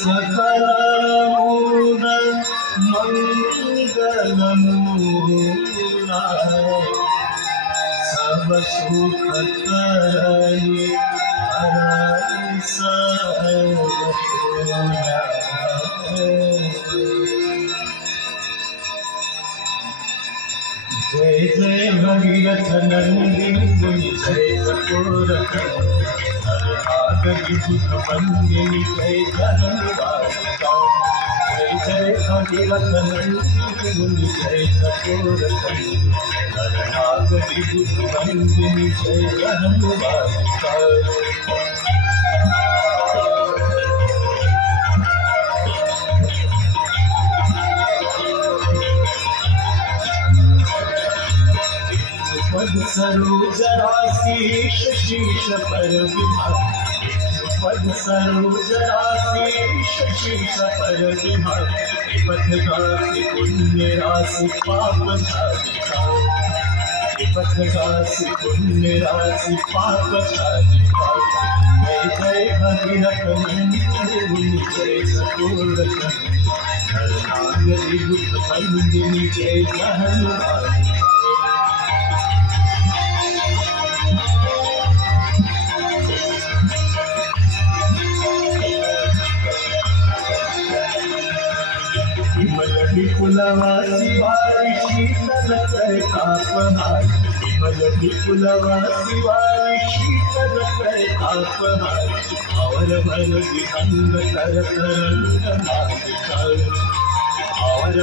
सकलमूल मंगलमूला सब सुख करई हरई सर्वपूर्णा। जय जय भगीरथ नंदिनी मुनि जय चकोर बंदिनी जय जनवासिका। जय जय भगीरथ नंदिनी मुनि जय चकोर बंदिनी जय जनवासिका। पद सरोजराशीष शीश पर विभाग। पद सरोजराशीष शीश पर विभाग। पथ गासी पुण्य राशि पाप धारिका। पथ गासी पुण्य राशि पाप धारिका। जय जय भगीरथ नंदिनी जय चकोर शरणागति बुद्ध बंदिनी जय जनवासिका। विमल विपुलवासी वारी शीतल कर तापहार। विमल विपुलवासी वारी शीतल कर तापहार। और भर विहंग कर तरंग नाविका। और